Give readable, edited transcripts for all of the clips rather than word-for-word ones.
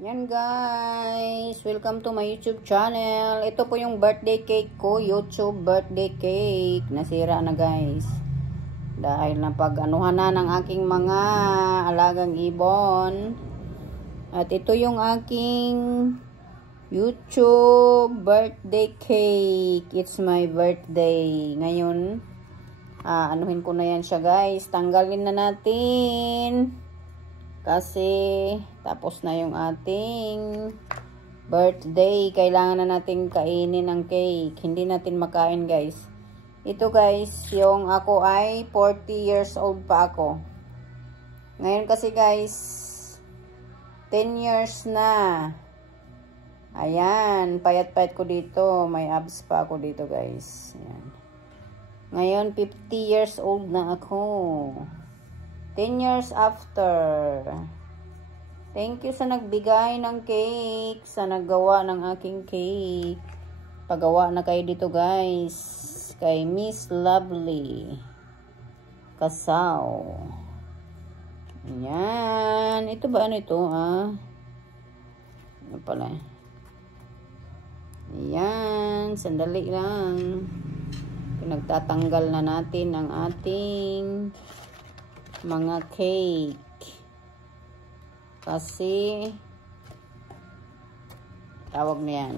Yan guys, welcome to my YouTube channel. Ito po yung birthday cake ko, YouTube birthday cake. Nasira na guys. Dahil napag-anuhan na ng aking mga alagang ibon. At ito yung aking YouTube birthday cake. It's my birthday. Ngayon, anuhin ko na yan siya guys. Tanggalin na natin. Kasi tapos na yung ating birthday. Kailangan na natin kainin ang cake. Hindi natin makain guys. Ito guys, yung ako ay 40 years old pa ako. Ngayon kasi guys, 10 years na. Ayan, payat-payat ko dito. May abs pa ako dito guys. Ayan. Ngayon, 50 years old na ako. 10 years after. Thank you sa nagbigay ng cake. Sa naggawa ng aking cake. Pagawa na kayo dito guys. Kay Miss Lovely Kasaw. Ayan. Ito ba ano ito Ano pala. Ayan. Sandali lang. Pinagtatanggal na natin ang ating mga cake. Kasi tawag na yan.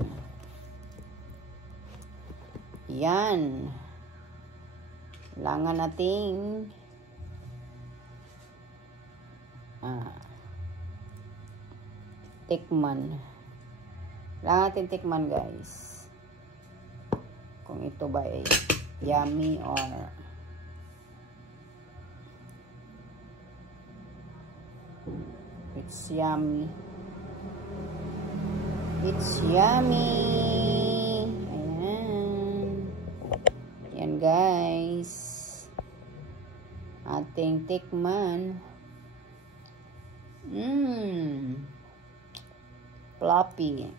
Yan. Kailangan nating tikman. Kailangan natin tikman guys. Kung ito ba ay yummy or it's yummy. It's yummy. Ayan. Yan guys. Ating tikman. Floppy.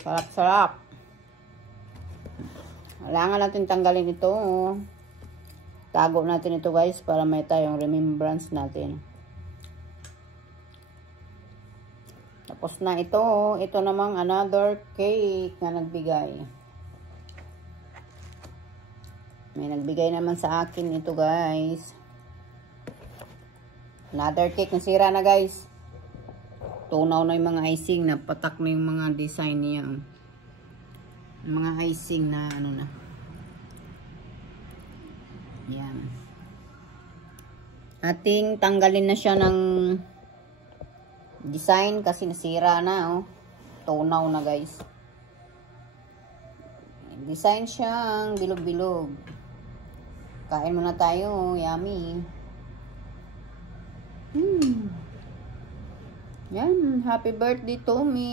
Sarap-sarap. Kailangan natin tanggalin ito. Tago natin ito guys para may tayong remembrance natin. Tapos na ito. Ito namang another cake na nagbigay. May nagbigay naman sa akin ito guys. Another cake. Nasira na guys. Tunaw na yung mga icing. Napatak na yung mga design niya. Mga icing na ano na. Yan. Ating tanggalin na siya ng design kasi nasira na tunaw na guys. Design siyang bilog-bilog. Kain muna tayo. Yummy. Yan. Happy birthday to me.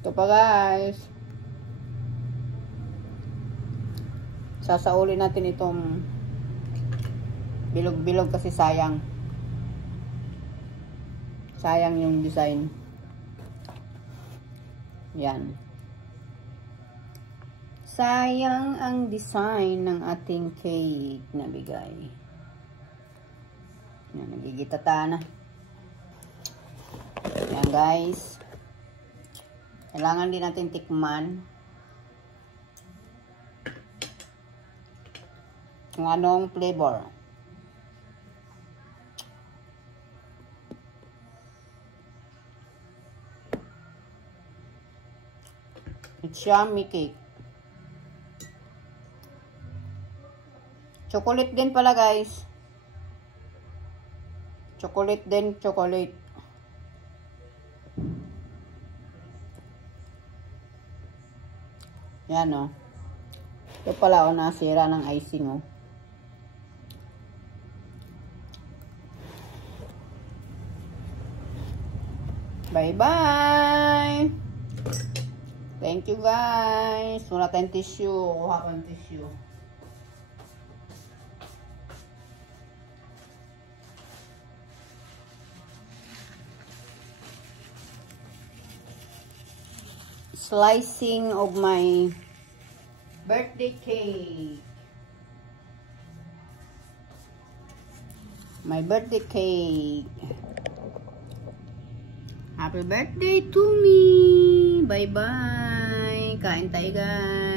Ito pa guys. Sasaulin natin itong bilog-bilog kasi sayang. Sayang yung design. Yan. Sayang ang design ng ating cake na bigay. Yan, nagigitata na. Yan guys. Kailangan din natin tikman kung anong flavor. It's yummy cake. Chocolate din pala guys. Chocolate din, chocolate. Yan Ito pala nasira ng icing Bye bye. Thank you guys. Wala tayong tissue. Kuha ko ng tissue. Slicing of my birthday cake. My birthday cake. Happy birthday to me. Bye-bye. Kain tayo guys.